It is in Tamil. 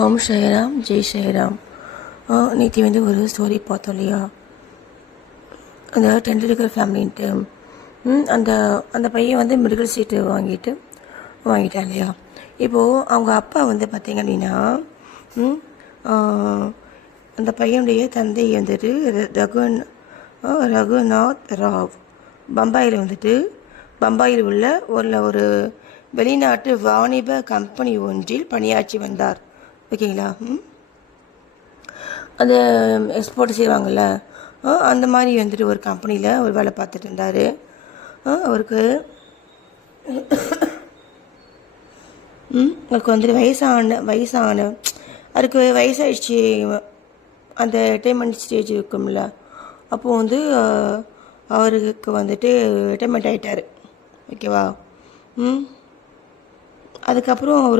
ஓம் ஸ்ரீராம், ஜெய் ஸ்ரீராம். நேற்று வந்து ஒரு ஸ்டோரி பார்த்தோம் இல்லையா, அந்த டெண்டுல்கர் ஃபேமிலின்ட்டு. அந்த அந்த பையன் வந்து மெடிக்கல் சீட்டு வாங்கிட்டான் இல்லையா. இப்போது அவங்க அப்பா வந்து பார்த்திங்க அப்படின்னா, அந்த பையனுடைய தந்தை வந்துட்டு ரகுநாத் ராவ் பம்பாயில் உள்ள ஒரு வெளிநாட்டு வாணிப கம்பெனி ஒன்றில் பணியாற்றி வந்தார். ஓகேங்களா. அந்த எக்ஸ்போர்ட் செய்வாங்கள்ல, அந்த மாதிரி வந்துட்டு ஒரு கம்பெனியில் ஒரு வேலை பார்த்துட்டு இருந்தார். அவருக்கு வந்துட்டு வயசான அதுக்கு வயசாகிடுச்சு. அந்த ரிட்டைர்மெண்ட் ஸ்டேஜ் இருக்கும்ல, அப்போது வந்து அவருக்கு வந்துட்டு ரிட்டைர்மெண்ட் ஆகிட்டார். ஓகேவா. அதுக்கப்புறம் அவர்